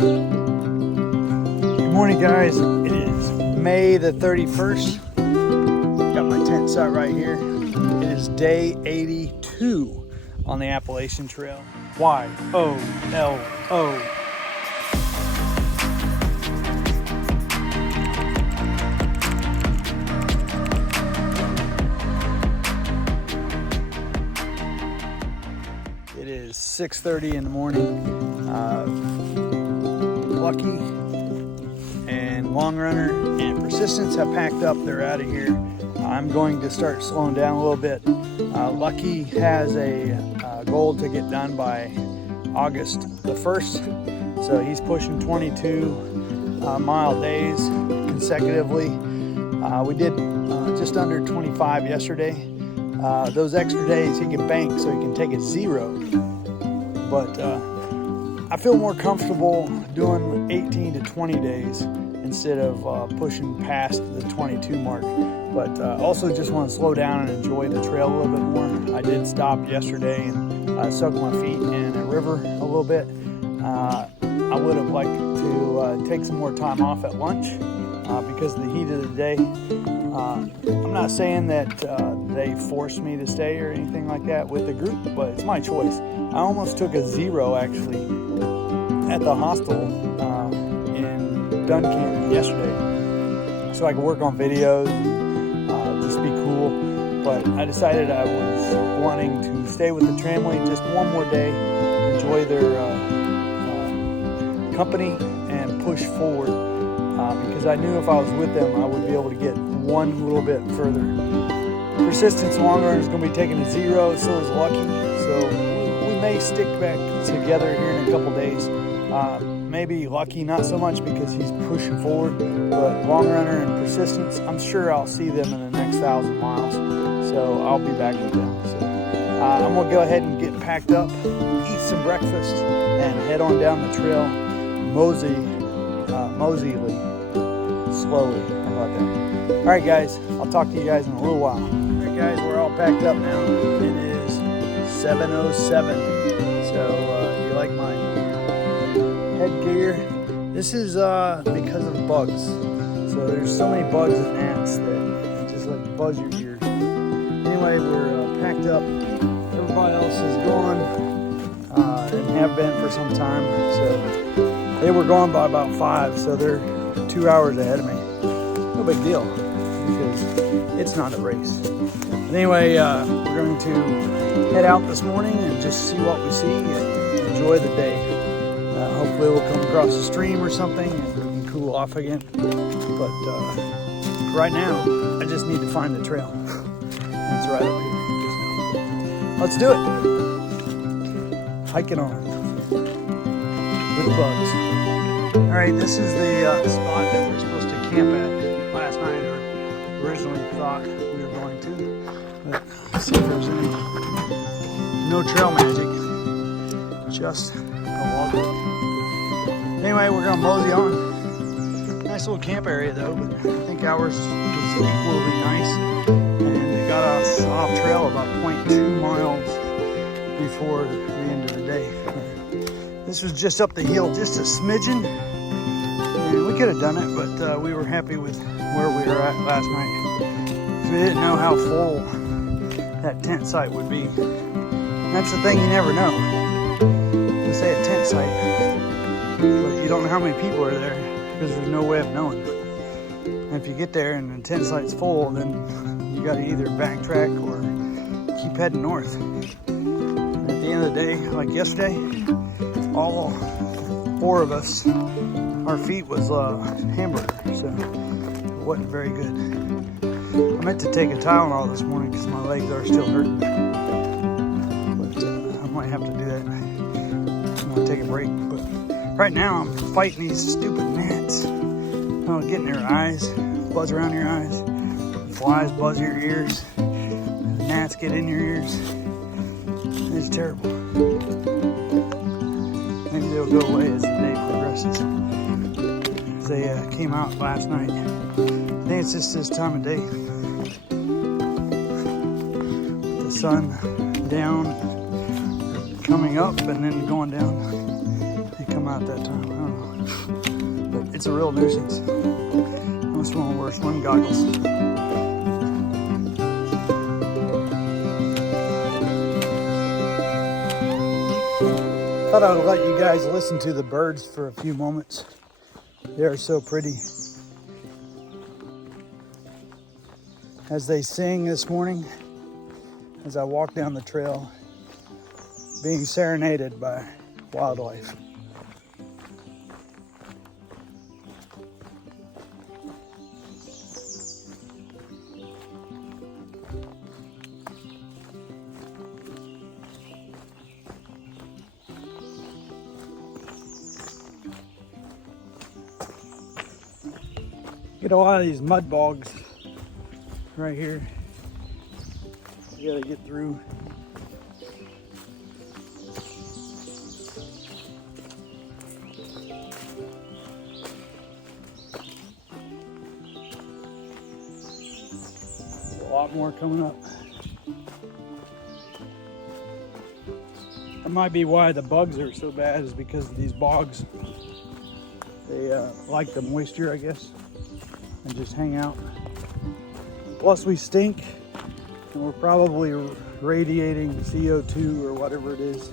Good morning, guys. It is May the 31st. Got my tent set right here. It is day 82 on the Appalachian Trail. Y-O-L-O. It is 6:30 in the morning. Lucky and Long Runner and Persistence have packed up. They're out of here. I'm going to start slowing down a little bit. Lucky has a goal to get done by August the 1st. So he's pushing 22 mile days consecutively. We did just under 25 yesterday. Those extra days he can bank so he can take a 0. But I feel more comfortable doing 18 to 20 days instead of pushing past the 22 mark. But also just want to slow down and enjoy the trail a little bit more. I did stop yesterday and soak my feet in a river a little bit. I would have liked to take some more time off at lunch because of the heat of the day. I'm not saying that they forced me to stay or anything like that with the group, but it's my choice. I almost took a 0 actually at the hostel in Duncan yesterday, so I could work on videos and just be cool. But I decided I was wanting to stay with the Tramway just one more day, enjoy their company, and push forward because I knew if I was with them, I would be able to get one little bit further. Persistence Long Runner is going to be taking a 0, so is Lucky. So we may stick back together here in a couple days. Maybe Lucky not so much because he's pushing forward, but Long Runner and Persistence, I'm sure I'll see them in the next 1,000 miles. So I'll be back with them. So I'm going to go ahead and get packed up, eat some breakfast, and head on down the trail, moseyly, slowly. How about that? All right, guys, I'll talk to you guys in a little while. All right, guys, we're all packed up now. It is 7:07. So you like my headgear? This is because of bugs. So there's so many bugs and gnats that just like buzz your ears. Anyway, we're packed up. Everybody else is gone and have been for some time. So they were gone by about 5, so they're 2 hours ahead of me. No big deal because it's not a race. But anyway, we're going to head out this morning and just see what we see and enjoy the day. Hopefully we'll come across a stream or something and we can cool off again. But right now, I just need to find the trail. And it's right over here. So let's do it. Hiking on with the bugs. All right, this is the spot that we're supposed to camp at last night, or originally thought we were going to. But let's see if there's any. No trail magic, just a log. Anyway, we're gonna mosey on. Nice little camp area though, but I think ours was equally nice. And it got us off trail about 0.2 miles before the end of the day. This was just up the hill, just a smidgen. And we could have done it, but we were happy with where we were at last night. We didn't know how full that tent site would be. That's the thing, you never know. You say a tent site, but you don't know how many people are there because there's no way of knowing. And if you get there and the tent site's full, then you got to either backtrack or keep heading north. And at the end of the day, like yesterday, all 4 of us, our feet was hamburger, so it wasn't very good. I meant to take a Tylenol this morning because my legs are still hurting, but I might have to do that. I'm gonna take a break, but right now I'm fighting these stupid gnats. Oh, get in your eyes, buzz around your eyes, flies buzz your ears, gnats get in your ears. It's terrible. Maybe they'll go away as the day progresses. They came out last night. I think it's just this time of day. The sun down, coming up and then going down. They come out that time. I don't know. It's a real nuisance. Almost want to wear swim goggles. Thought I would let you guys listen to the birds for a few moments. They are so pretty. As they sing this morning, as I walk down the trail, being serenaded by wildlife. Get a lot of these mud bogs right here. You gotta get through. A lot more coming up. That might be why the bugs are so bad, is because of these bogs. They like the moisture, I guess, and just hang out. Plus we stink, and we're probably radiating CO2 or whatever it is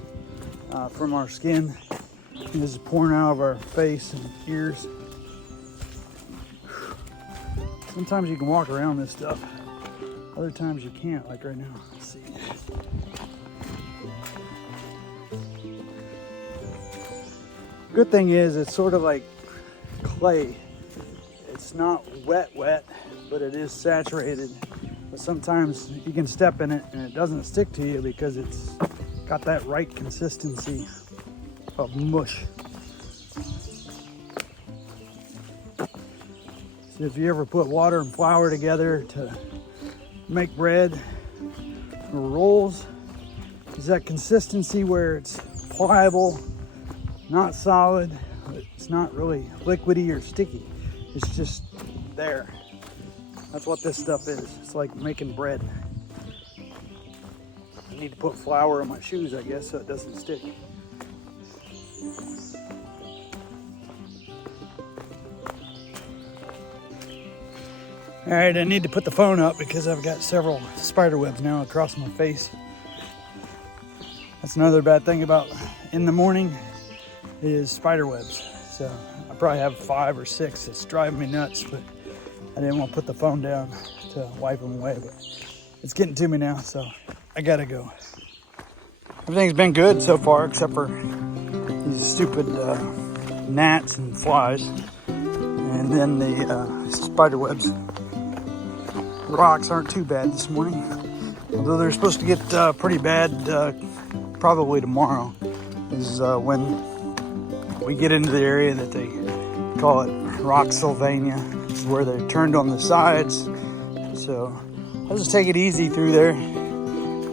from our skin. And this is pouring out of our face and ears. Sometimes you can walk around this stuff. Other times you can't, like right now. Let's see. Good thing is it's sort of like clay. It's not wet, but it is saturated. But sometimes you can step in it and it doesn't stick to you because it's got that right consistency of mush. So if you ever put water and flour together to make bread or rolls, is that consistency where it's pliable, not solid, but it's not really liquidy or sticky. It's just there. That's what this stuff is. It's like making bread. I need to put flour on my shoes, I guess, so it doesn't stick. All right, I need to put the phone up because I've got several spider webs now across my face. That's another bad thing about in the morning is spider webs. So I probably have 5 or 6. It's driving me nuts, but I didn't want to put the phone down to wipe them away. But it's getting to me now, so I gotta go. Everything's been good so far, except for these stupid gnats and flies, and then the spider webs. Rocks aren't too bad this morning, although they're supposed to get pretty bad probably tomorrow. Is when we get into the area that they call it Rocksylvania. It's where they're turned on the sides. So I'll just take it easy through there.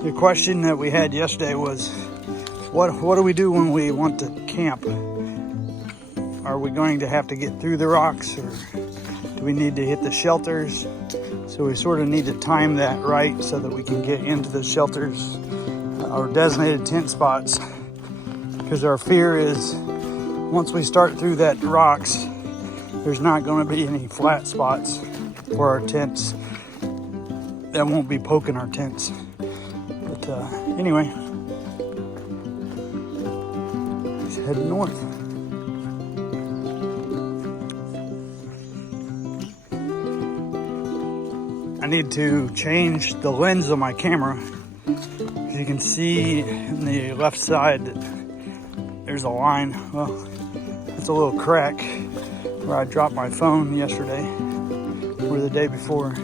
The question that we had yesterday was, what do we do when we want to camp? Are we going to have to get through the rocks, or do we need to hit the shelters? So we sort of need to time that right so that we can get into the shelters, our designated tent spots. Because our fear is once we start through that rocks, there's not going to be any flat spots for our tents that won't be poking our tents. But anyway, let's head north. I need to change the lens on my camera. As you can see in the left side that there's a line. Well, it's a little crack where I dropped my phone yesterday or the day before.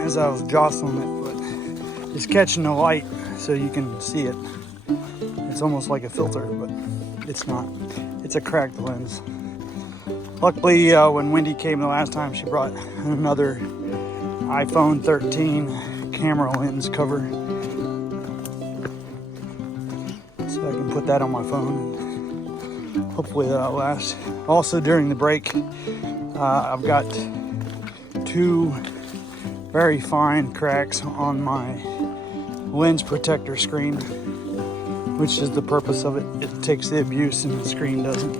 As I was jostling it, but it's catching the light so you can see it. It's almost like a filter, but it's not. It's a cracked lens. Luckily, when Wendy came the last time, she brought another iPhone 13 camera lens cover. So I can put that on my phone and hopefully that'll last. Also during the break, I've got 2 very fine cracks on my lens protector screen, which is the purpose of it. It takes the abuse and the screen doesn't.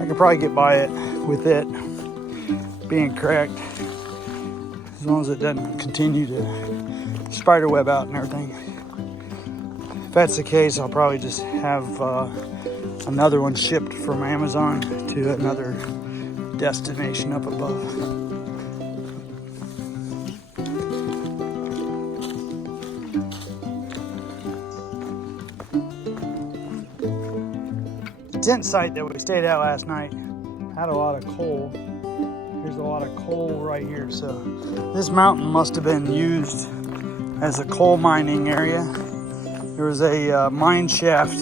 I could probably get by it with it being cracked, as long as it doesn't continue to spider web out and everything. If that's the case, I'll probably just have another one shipped from Amazon to another destination up above. The tent site that we stayed at last night had a lot of coal. There's a lot of coal right here, so this mountain must have been used as a coal mining area. There was a mine shaft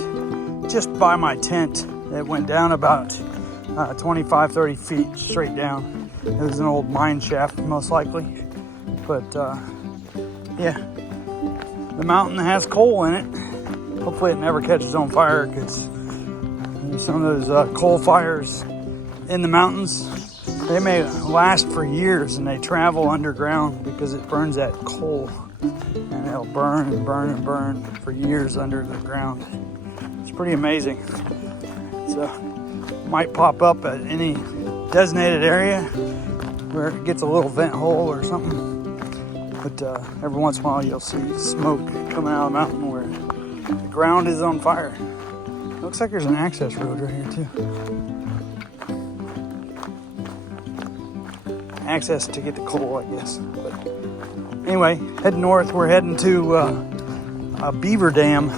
just by my tent that went down about 25-30 feet straight down. It was an old mine shaft, most likely. But yeah, the mountain has coal in it. Hopefully it never catches on fire, because some of those coal fires in the mountains, they may last for years, and they travel underground because it burns that coal, and it'll burn and burn and burn for years under the ground. It's pretty amazing. So might pop up at any designated area where it gets a little vent hole or something, but every once in a while you'll see smoke coming out of the mountain where the ground is on fire. It looks like there's an access road right here too. Access to get to coal, I guess. But anyway, heading north, we're heading to a beaver dam.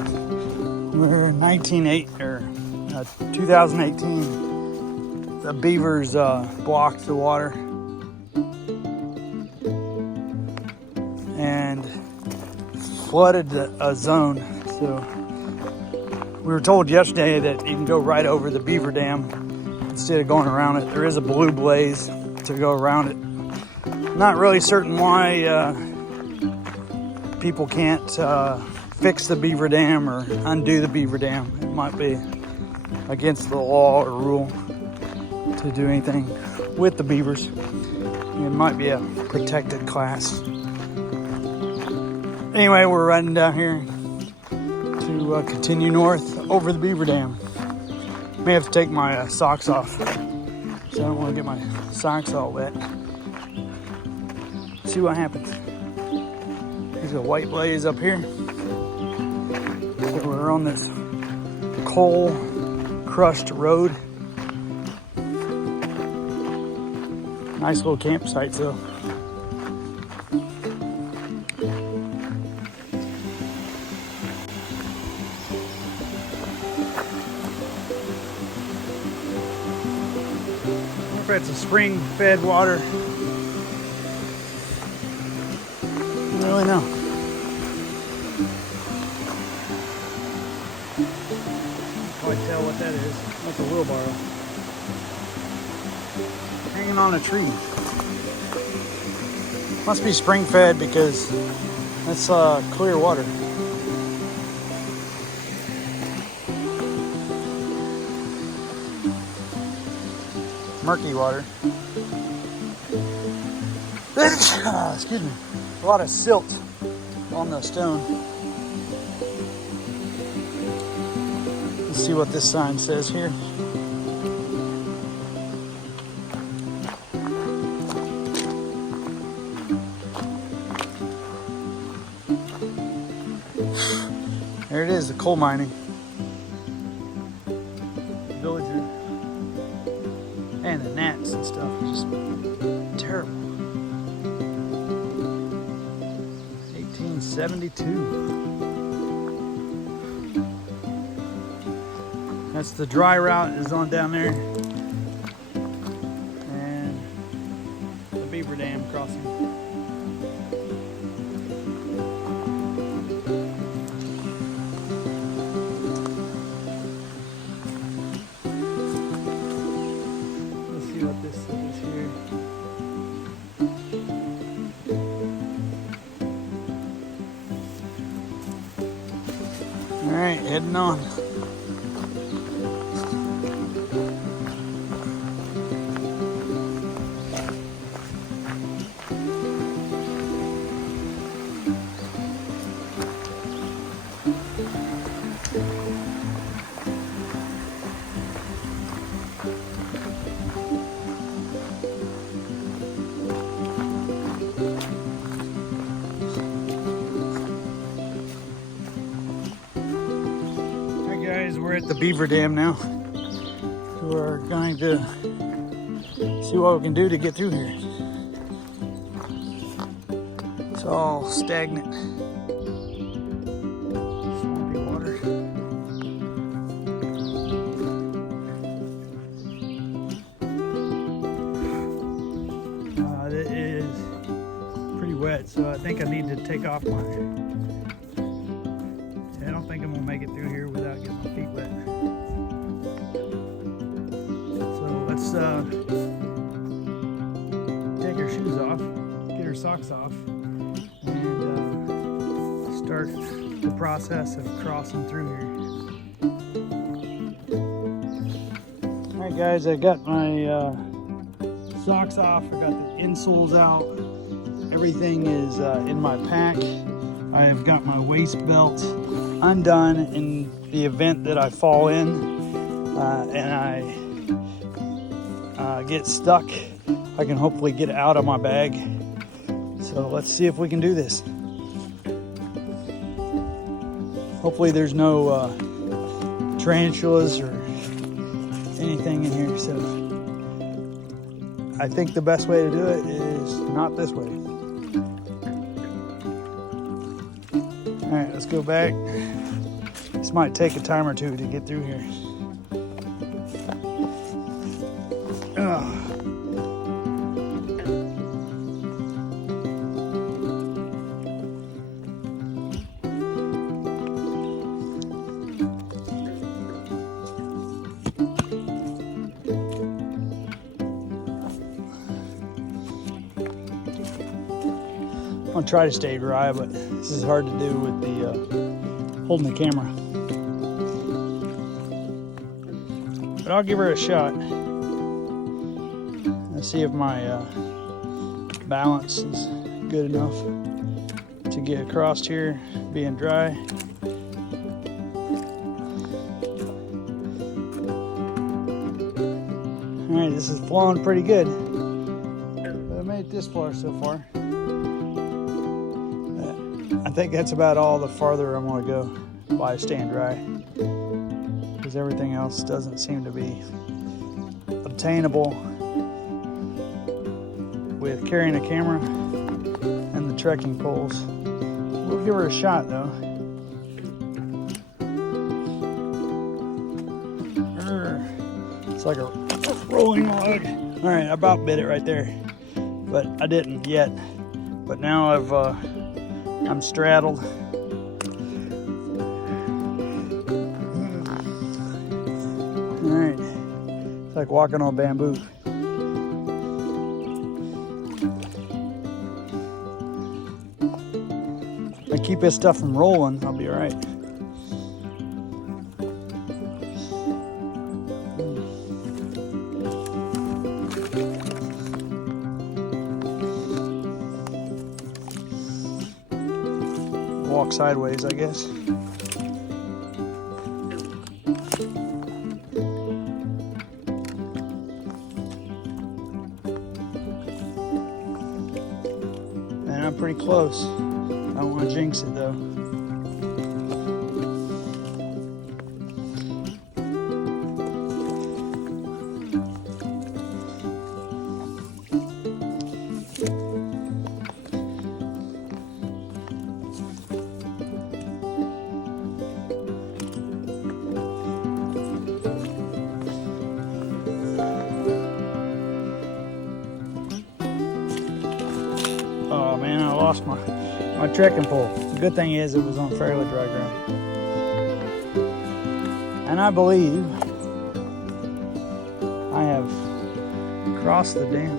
We're in 2018. The beavers blocked the water and flooded a zone. So we were told yesterday that you can go right over the beaver dam instead of going around it. There is a blue blaze to go around it. Not really certain why people can't fix the beaver dam or undo the beaver dam. It might be against the law or rule to do anything with the beavers. It might be a protected class. Anyway, we're riding down here to continue north over the beaver dam. May have to take my socks off, so I don't want to get my socks all wet. See what happens. There's a white blaze up here. So we're on this coal crushed road. Nice little campsite, so. If it's a spring fed water. I don't really know. Can't tell what that is. That's a wheelbarrow. Hanging on a tree. Must be spring fed because that's clear water. Murky water. Excuse me. A lot of silt on the stone. Let's see what this sign says here. There it is, the coal mining. Villager. And the gnats and stuff are just terrible. 1872. That's the dry route is on down there. And the beaver dam crossing. What this is here. All right, heading on. guys, we're at the beaver dam now. We're going to see what we can do to get through here. It's all stagnant. Swampy water. It is pretty wet, so I think I need to take off my... I don't think I'm gonna make it through here without getting my feet wet. So let's take our shoes off, get our socks off, and start the process of crossing through here. Alright guys, I got my socks off, I got the insoles out, everything is in my pack. I have got my waist belt undone in the event that I fall in and I get stuck. I can hopefully get out of my bag. So let's see if we can do this. Hopefully there's no tarantulas or anything in here. So I think the best way to do it is not this way. All right, let's go back. This might take a time or two to get through here. Ugh. I'll try to stay dry, but this is hard to do with the holding the camera. But I'll give her a shot. Let's see if my balance is good enough to get across here, being dry. All right, this is flowing pretty good. But I made it this far so far. I think that's about all the farther I'm going to go by staying dry, because everything else doesn't seem to be obtainable with carrying a camera and the trekking poles. We'll give her a shot though. It's like a rolling log. All right, I about bit it right there, but I didn't yet. But now I'm straddled. All right, it's like walking on bamboo. If I keep this stuff from rolling, I'll be all right. Walk sideways, I guess. And I'm pretty close. I don't want to jinx it though. Oh man, I lost my trekking pole. The good thing is it was on fairly dry ground. And I believe I have crossed the dam.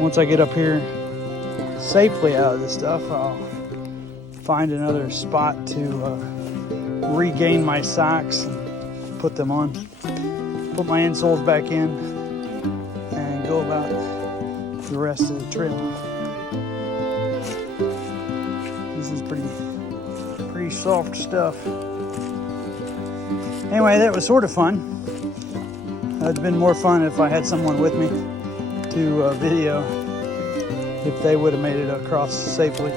Once I get up here safely out of this stuff, I'll find another spot to regain my socks and put them on. Put my insoles back in and go about the rest of the trail. This is pretty soft stuff. Anyway, that was sort of fun. It'd been more fun if I had someone with me to video. if they would have made it across safely.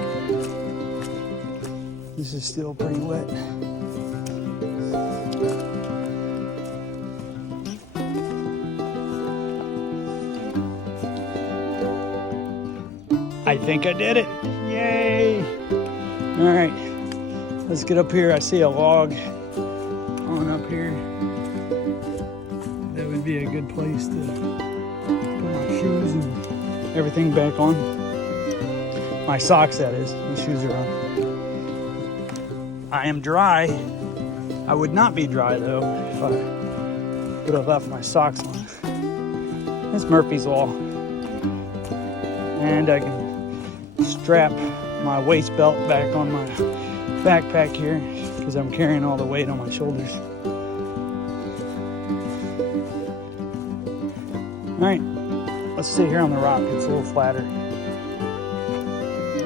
This is still pretty wet. I think I did it. Yay! All right, let's get up here. I see a log on up here. That would be a good place to put my shoes and everything back on. My socks, that is. The shoes are on. I am dry. I would not be dry though if I would have left my socks on. It's Murphy's Law. And I can strap my waist belt back on my backpack here because I'm carrying all the weight on my shoulders. All right, let's sit here on the rock. It's a little flatter.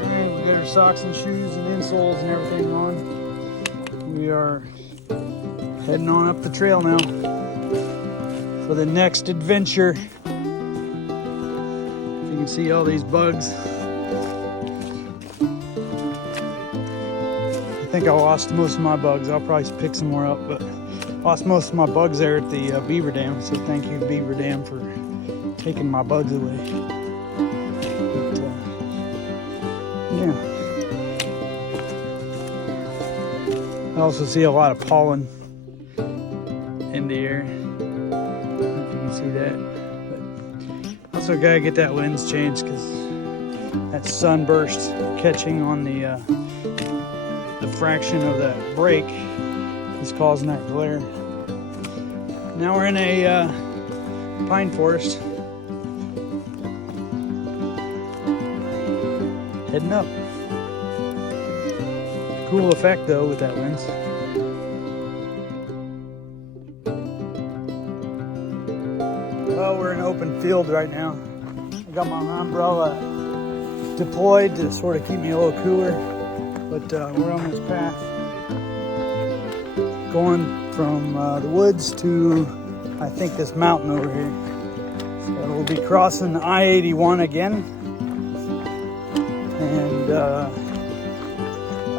And we got our socks and shoes and insoles and everything on. We are heading on up the trail now for the next adventure. You can see all these bugs. I think I lost most of my bugs. I'll probably pick some more up, but lost most of my bugs there at the beaver dam. So thank you, Beaver Dam, for taking my bugs away. But, yeah. I also see a lot of pollen in the air. I don't know if you can see that. But also gotta get that lens changed because that sunburst catching on the fraction of that break is causing that glare. Now we're in a pine forest. Heading up. Cool effect though with that lens. Well, we're in an open field right now. I got my umbrella deployed to sort of keep me a little cooler, but we're on this path going from the woods to, I think, this mountain over here. So we'll be crossing I-81 again, and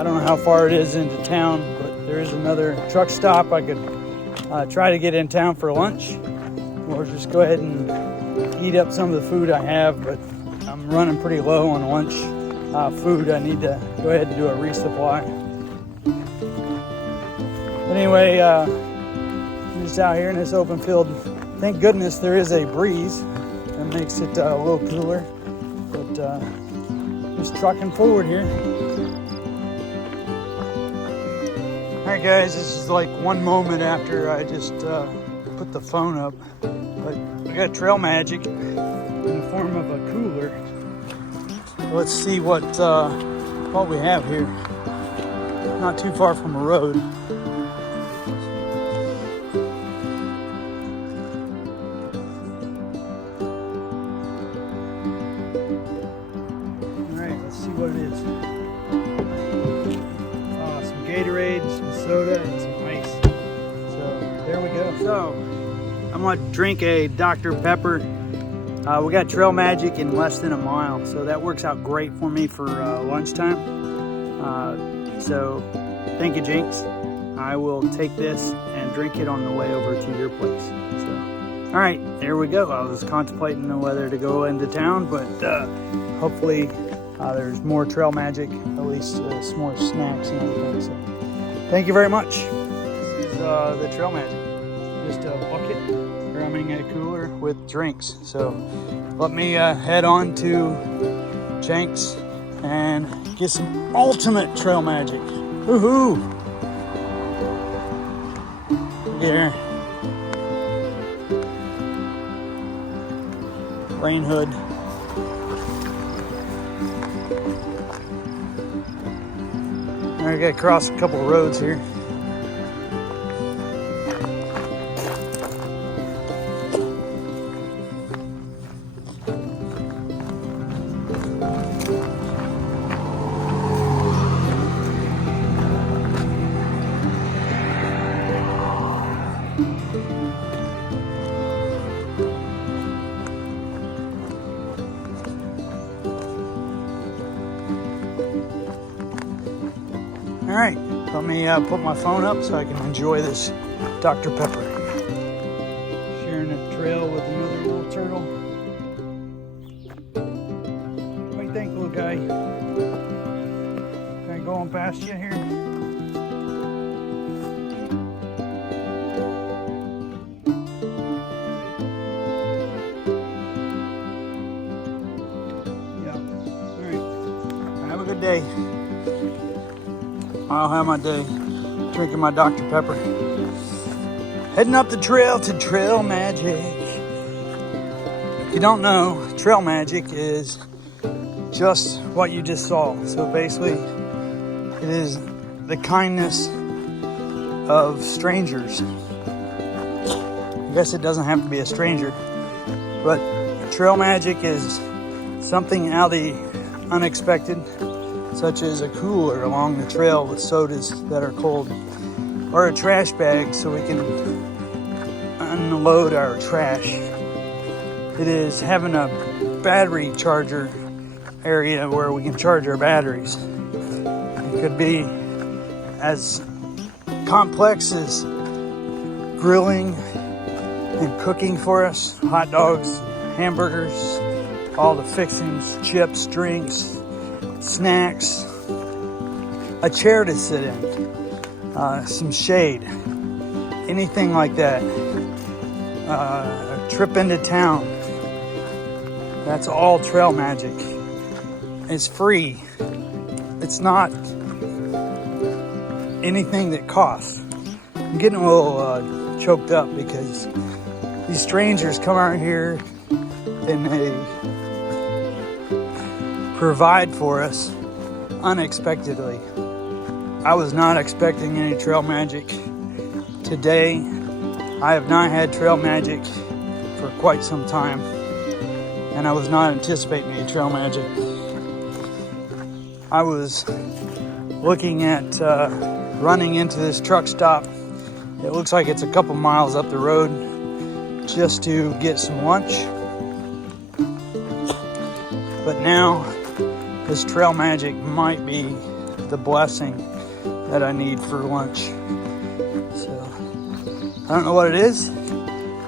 I don't know how far it is into town, but there is another truck stop. I could try to get in town for lunch, or just go ahead and eat up some of the food I have, but I'm running pretty low on lunch food. I need to go ahead and do a resupply. But anyway, I'm just out here in this open field. Thank goodness there is a breeze that makes it a little cooler, but just trucking forward here. Alright guys, this is like one moment after I just put the phone up, but I got Trail Magic in the form of a cooler. Let's see what we have here. Not too far from a road. Alright, let's see what it is. Some Gatorade, some soda, and some ice. So there we go. So I'm gonna drink a Dr. Pepper. We got Trail Magic in less than a mile, so that works out great for me for lunchtime. So thank you, Jinx. I will take this and drink it on the way over to your place. So, all right, there we go. I was contemplating whether to go into town, but hopefully there's more Trail Magic, at least some more snacks and everything. So thank you very much. This is the Trail Magic. Just a bucket, or I mean a cooler with drinks. So let me head on to Jenks and get some ultimate Trail Magic. Woohoo! Look here. Rain hood. I gotta cross a couple of roads here. All right, let me put my phone up so I can enjoy this Dr. Pepper. Sharing a trail with another little turtle. What do you think, little guy? Can I go on past you here? Yeah, all right. Have a good day. I'll have my day drinking my Dr. Pepper. Heading up the trail to Trail Magic. If you don't know, Trail Magic is just what you just saw. So basically, it is the kindness of strangers. I guess it doesn't have to be a stranger, but Trail Magic is something out of the unexpected, such as a cooler along the trail with sodas that are cold, or a trash bag so we can unload our trash. It is having a battery charger area where we can charge our batteries. It could be as complex as grilling and cooking for us, hot dogs, hamburgers, all the fixings, chips, drinks, snacks, a chair to sit in, some shade, anything like that. A trip into town. That's all Trail Magic. It's free. It's not anything that costs. I'm getting a little choked up because these strangers come out here and they provide for us unexpectedly. I was not expecting any Trail Magic today. I have not had Trail Magic for quite some time, and I was not anticipating any Trail Magic. I was looking at running into this truck stop. It looks like it's a couple miles up the road just to get some lunch. But now this Trail Magic might be the blessing that I need for lunch. So I don't know what it is.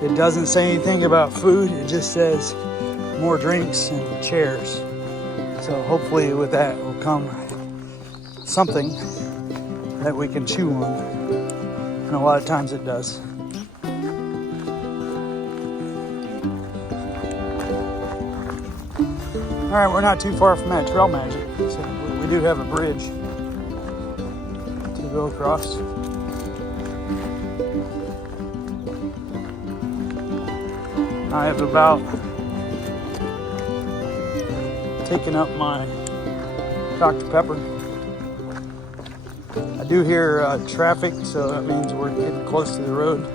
It doesn't say anything about food. It just says more drinks and chairs. So hopefully with that will come something that we can chew on. And a lot of times it does. All right, we're not too far from that Trail Magic. So we do have a bridge to go across. I have about taken up my Dr. Pepper. I do hear traffic, so that means we're getting close to the road.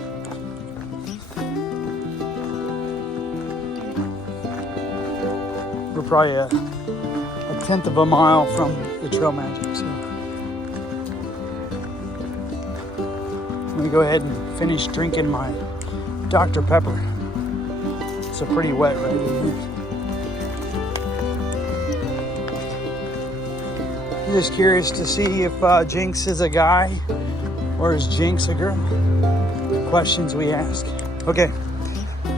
We're probably a tenth of a mile from the Trail Magic. So I'm gonna go ahead and finish drinking my Dr. Pepper. It's pretty wet right here. I'm just curious to see if Jinx is a guy or is Jinx a girl. Questions we ask. Okay,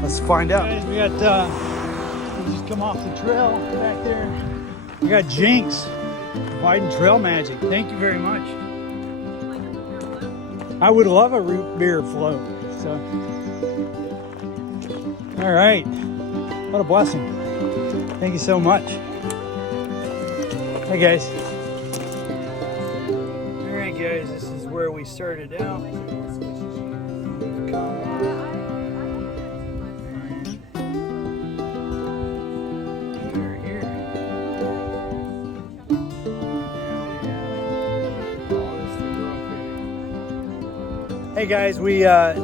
let's find out. Guys, we got we just come off the trail back there. We got Jinx providing Trail Magic. Thank you very much. I would love a root beer float. So, all right, what a blessing. Thank you so much. Hey guys. All right guys, this is where we started out. Hey guys, we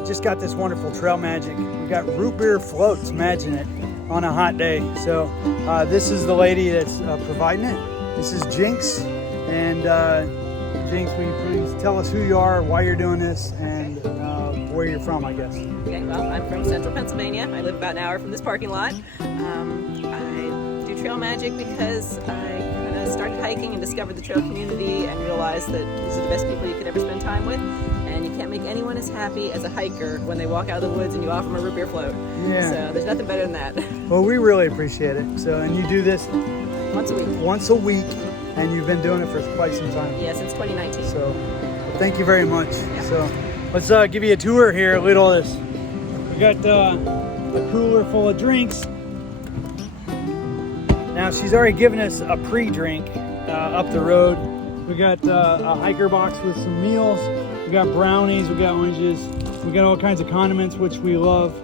just got this wonderful Trail Magic. We got root beer floats, imagine it, on a hot day. So this is the lady that's providing it. This is Jinx. And Jinx, will you please tell us who you are, why you're doing this, and where you're from, I guess. Okay, well, I'm from Central Pennsylvania. I live about an hour from this parking lot. I do Trail Magic because I kind of started hiking and discovered the trail community and realized that these are the best people you could ever spend time with. And you can't make anyone as happy as a hiker when they walk out of the woods and you offer them a root beer float. Yeah. So there's nothing better than that. Well, we really appreciate it. So, and you do this Once a week. once a week, and you've been doing it for quite some time. Yeah, since 2019. So, thank you very much. Yeah. So, let's give you a tour here. Look at all this. We got a cooler full of drinks. Now, she's already given us a pre-drink up the road. We got a hiker box with some meals. We got brownies. We got oranges. We got all kinds of condiments, which we love.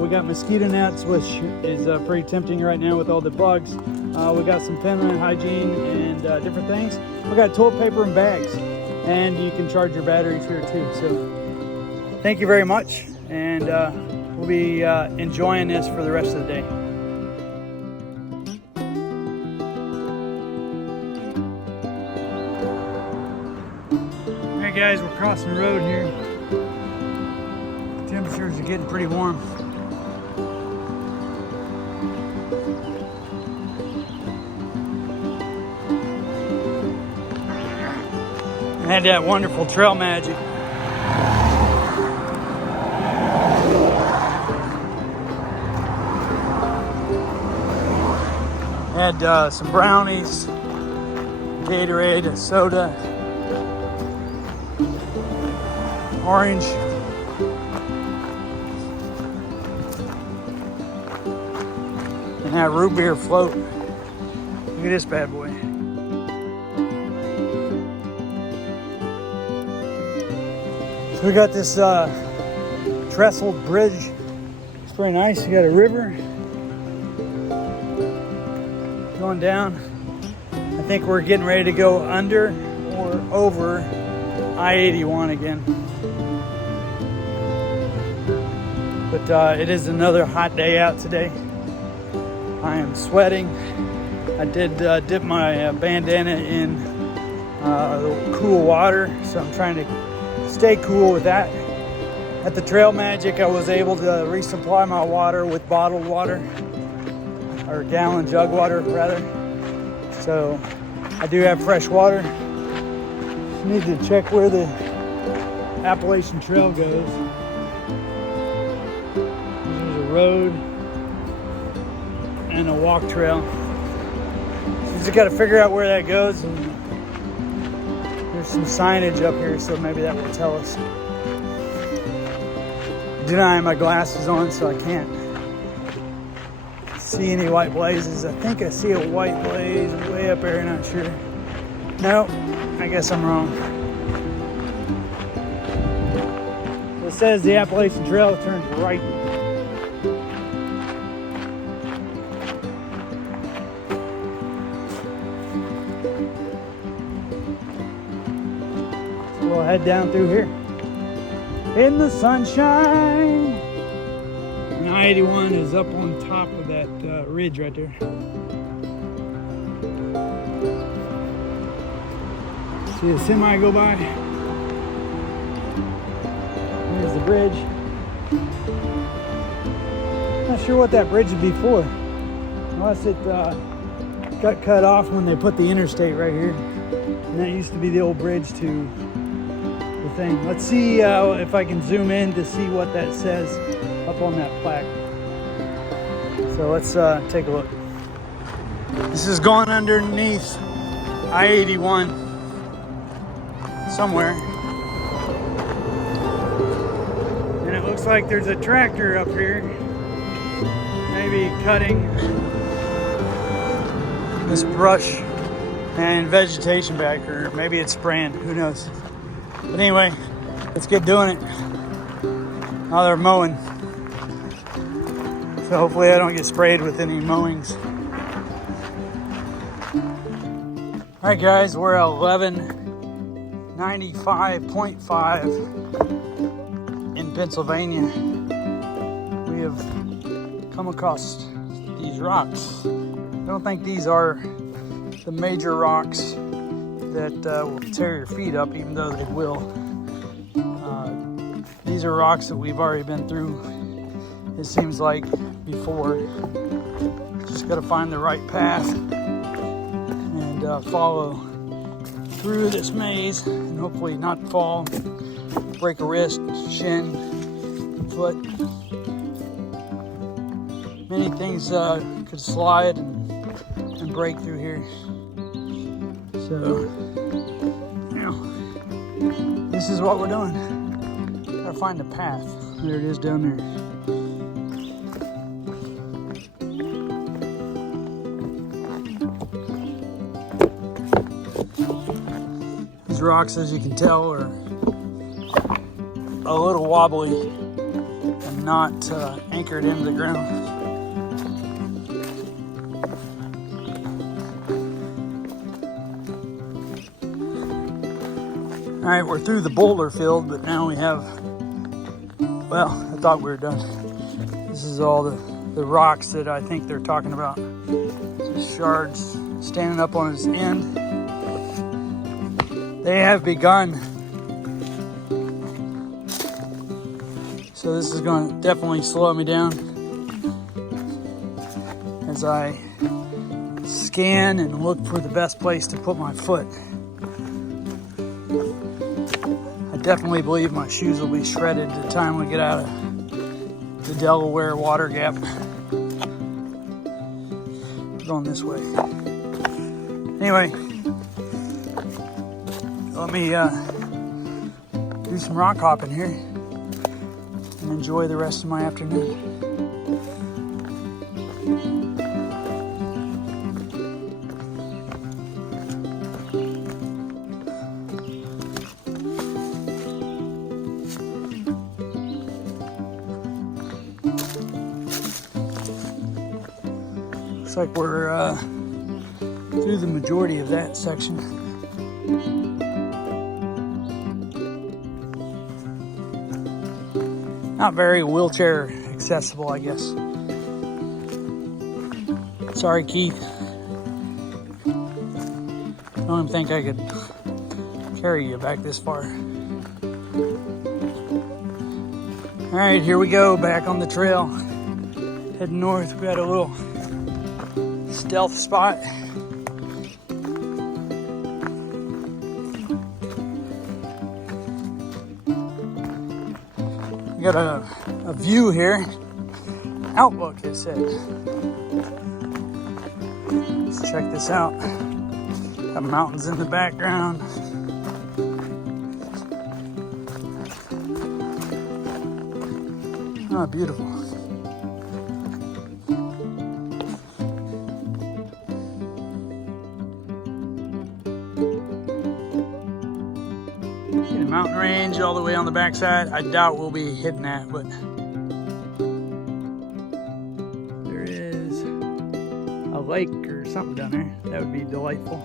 We got mosquito nets, which is pretty tempting right now with all the bugs. We got some feminine hygiene and different things. We got toilet paper and bags, and you can charge your batteries here too. So thank you very much, and we'll be enjoying this for the rest of the day. All right, guys, we're crossing the road here. Temperatures are getting pretty warm. Had that wonderful trail magic. Had some brownies, Gatorade, a soda, orange. And that root beer float. Look at this bad boy. So we got this trestled bridge. It's pretty nice. You got a river going down. I think we're getting ready to go under or over I-81 again. But it is another hot day out today. I am sweating. I did dip my bandana in cool water, so I'm trying to stay cool with that. At the Trail Magic, I was able to resupply my water with bottled water, or gallon jug water rather. So I do have fresh water. Need to check where the Appalachian Trail goes. There's a road and a walk trail. So just got to figure out where that goes. And there's some signage up here, so maybe that will tell us. I do not have my glasses on, so I can't see any white blazes. I think I see a white blaze way up there, not sure. No, I guess I'm wrong. It says the Appalachian Trail turns right. We'll head down through here in the sunshine. And I-81 is up on top of that ridge right there. See the semi go by. There's the bridge. Not sure what that bridge would be for, unless it got cut off when they put the interstate right here. And that used to be the old bridge to the thing. Let's see if I can zoom in to see what that says up on that plaque. So let's take a look. This is going underneath I-81 somewhere. And it looks like there's a tractor up here, maybe cutting this brush and vegetation back, or maybe it's spraying, who knows. But anyway, let's get doing it. Oh, they're mowing. So hopefully I don't get sprayed with any mowings. All right, guys, we're at 1195.5 in Pennsylvania. We have come across these rocks. I don't think these are the major rocks that will tear your feet up, even though they will. These are rocks that we've already been through, it seems like, before. Just got to find the right path and follow through this maze and hopefully not fall, break a wrist, shin, foot. Many things could slide and break through here. So, you know, this is what we're doing. Gotta find a path. There it is down there. These rocks, as you can tell, are a little wobbly and not anchored into the ground. All right, we're through the boulder field, but now we have, well, I thought we were done. This is all the rocks that I think they're talking about. Just shards standing up on its end. They have begun. So this is going to definitely slow me down as I scan and look for the best place to put my foot. I definitely believe my shoes will be shredded the time we get out of the Delaware water gap. Going this way. Anyway, let me do some rock hopping here and enjoy the rest of my afternoon. Looks like we're through the majority of that section. Not very wheelchair accessible, I guess. Sorry, Keith. I don't even think I could carry you back this far. All right, here we go, back on the trail. Heading north, we got a little stealth spot. We got a view here. Outlook, it said. Let's check this out. Got mountains in the background. Ah, beautiful. Mountain range all the way on the backside. I doubt we'll be hitting that, but there is a lake or something down there. That would be delightful.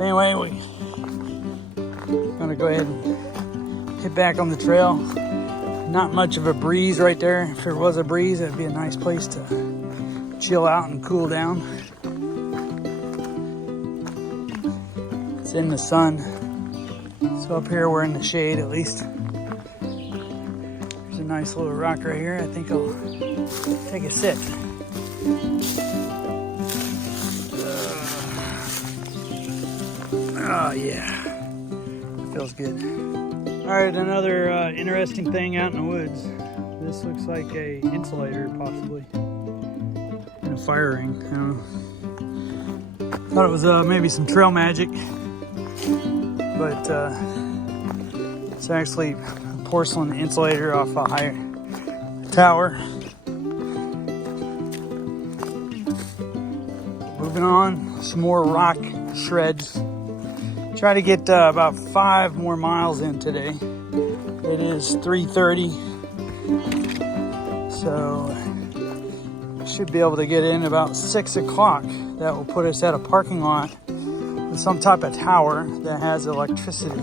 Anyway, we're gonna go ahead and hit back on the trail. Not much of a breeze right there. If there was a breeze, that'd be a nice place to chill out and cool down. It's in the sun, so up here we're in the shade at least. There's a nice little rock right here. I think I'll take a sit. Oh yeah, it feels good. All right, another interesting thing out in the woods. This looks like a insulator, possibly, and a fire ring. I don't know. Thought it was maybe some trail magic. But it's actually a porcelain insulator off a high tower. Moving on, some more rock shreds. Try to get about 5 more miles in today. It is 3:30, so I should be able to get in about 6 o'clock. That will put us at a parking lot with some type of tower that has electricity.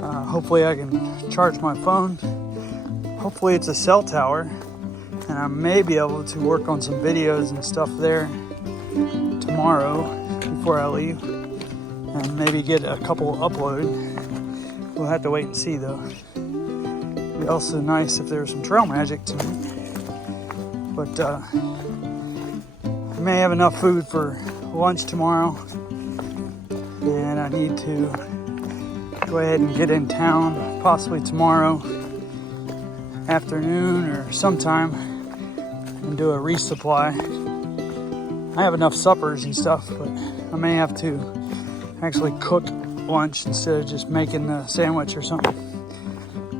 Hopefully I can charge my phone. Hopefully it's a cell tower, and I may be able to work on some videos and stuff there tomorrow before I leave, and maybe get a couple uploaded. We'll have to wait and see though. It'd be also nice if there was some trail magic tonight. But may have enough food for lunch tomorrow, and I need to go ahead and get in town possibly tomorrow afternoon or sometime and do a resupply. I have enough suppers and stuff, but I may have to actually cook lunch instead of just making a sandwich or something.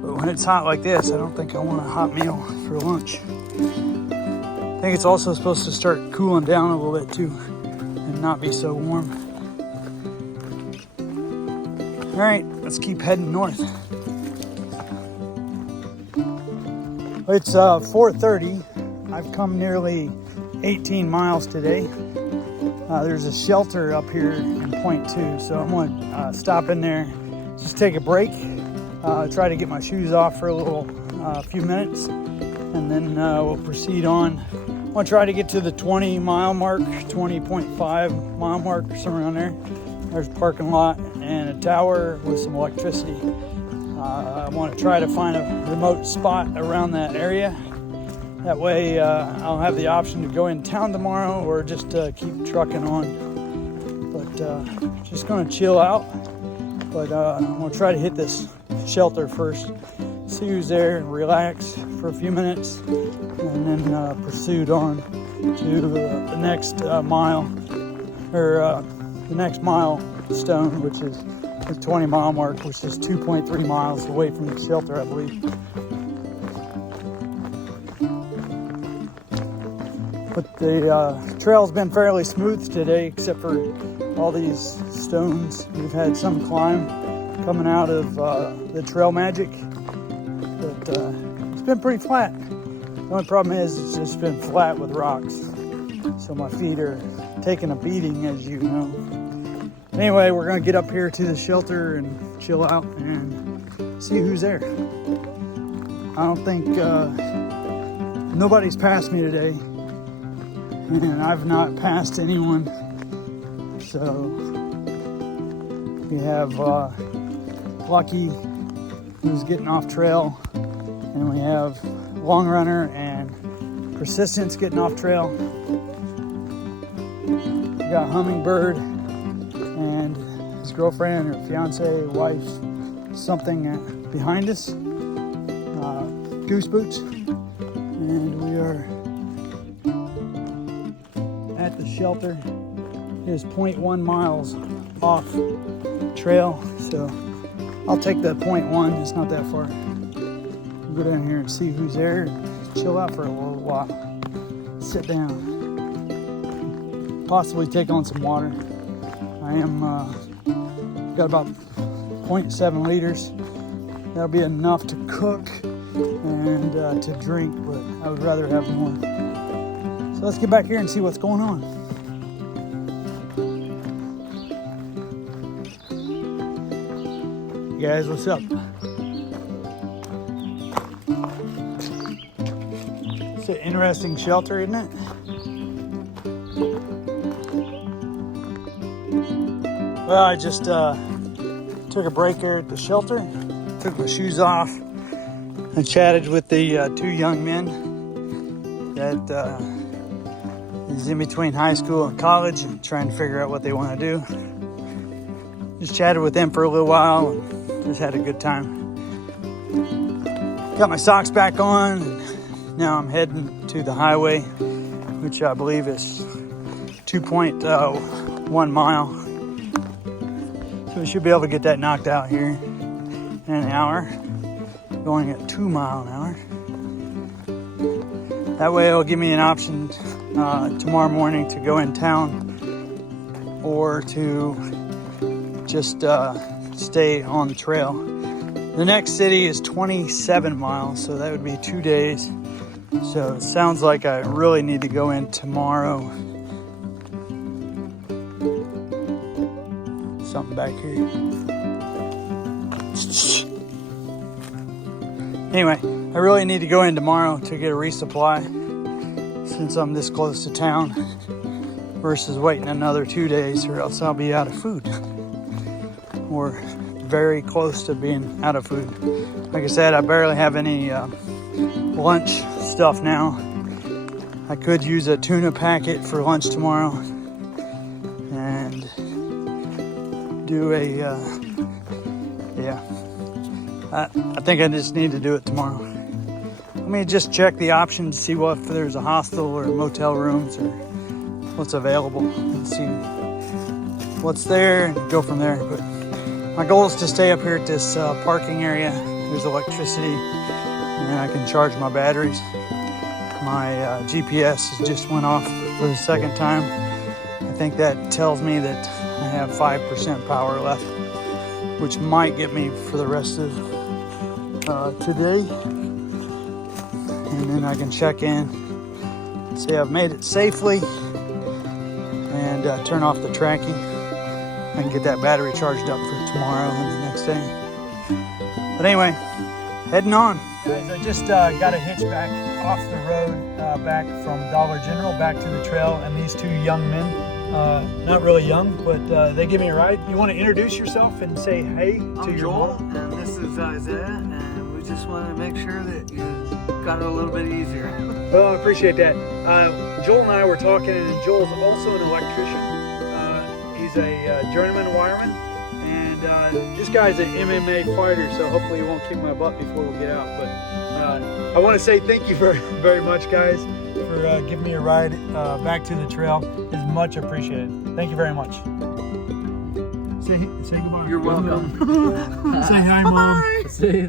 But when it's hot like this, I don't think I want a hot meal for lunch. I think it's also supposed to start cooling down a little bit too and not be so warm. All right, let's keep heading north. It's 4:30. I've come nearly 18 miles today. There's a shelter up here in Point 2, so I'm gonna stop in there, just take a break, try to get my shoes off for a few minutes, and then we'll proceed on. I'm gonna try to get to the 20 mile mark, 20.5 mile mark, or somewhere around there. There's a parking lot and a tower with some electricity. I want to try to find a remote spot around that area. That way I'll have the option to go in town tomorrow or just keep trucking on. But just gonna chill out. But I'm gonna try to hit this shelter first, see who's there, and relax for a few minutes, and then proceed on to the next mile, or the next milestone, which is the 20 mile mark, which is 2.3 miles away from the shelter, I believe. But the trail's been fairly smooth today, except for all these stones. We've had some climb coming out of the Trail Magic, but it's been pretty flat. The only problem is it's just been flat with rocks, so my feet are taking a beating, as you know. Anyway, we're gonna get up here to the shelter and chill out and see who's there. I don't think nobody's passed me today, and I've not passed anyone. So we have Lucky, who's getting off trail, and we have Long Runner and Persistence getting off trail. We got Hummingbird and his girlfriend or fiance, wife, something behind us. Goose Boots, and we are at the shelter. It is 0.1 miles off trail, so I'll take the 0.1. It's not that far. We'll go down here and see who's there and chill out for a little while. Sit down, possibly take on some water. I am got about 0.7 liters. That'll be enough to cook and to drink, but I would rather have more. So let's get back here and see what's going on. Hey guys, what's up? It's an interesting shelter, isn't it? Well, I just took a break here at the shelter, took my shoes off, and chatted with the two young men that is in between high school and college and trying to figure out what they want to do. Just chatted with them for a little while and just had a good time. Got my socks back on, and now I'm heading to the highway, which I believe is 2.1 mile. So we should be able to get that knocked out here in an hour, going at 2 miles an hour. That way it'll give me an option tomorrow morning to go in town or to just stay on the trail. The next city is 27 miles, so that would be 2 days. So it sounds like I really need to go in tomorrow. Something back here. Anyway, I really need to go in tomorrow to get a resupply since I'm this close to town versus waiting another 2 days, or else I'll be out of food or very close to being out of food. Like I said, I barely have any lunch stuff now. I could use a tuna packet for lunch tomorrow and do a, yeah. I think I just need to do it tomorrow. Let me just check the options, see what if there's a hostel or motel rooms or what's available and see what's there and go from there. But my goal is to stay up here at this parking area. There's electricity and I can charge my batteries. My GPS just went off for the second time. I think that tells me that I have 5% power left, which might get me for the rest of today. And then I can check in, say I've made it safely, and turn off the tracking. I can get that battery charged up for tomorrow and the next day. But anyway, heading on. Guys, I just got a hitch back off the road, back from Dollar General back to the trail, and these two young men, not really young, but they give me a ride. You want to introduce yourself and say hey to your Joel, mom? and this is Isaiah, and we just want to make sure that you got it a little bit easier. Well, I appreciate that. Joel and I were talking, and Joel's also an electrician. He's a journeyman wireman, and this guy's an MMA fighter, so hopefully he won't kick my butt before we get out. But I want to say thank you very much, guys, for giving me a ride back to the trail. It's much appreciated. Thank you very much. Say goodbye. You're welcome. Say hi, Mom. See.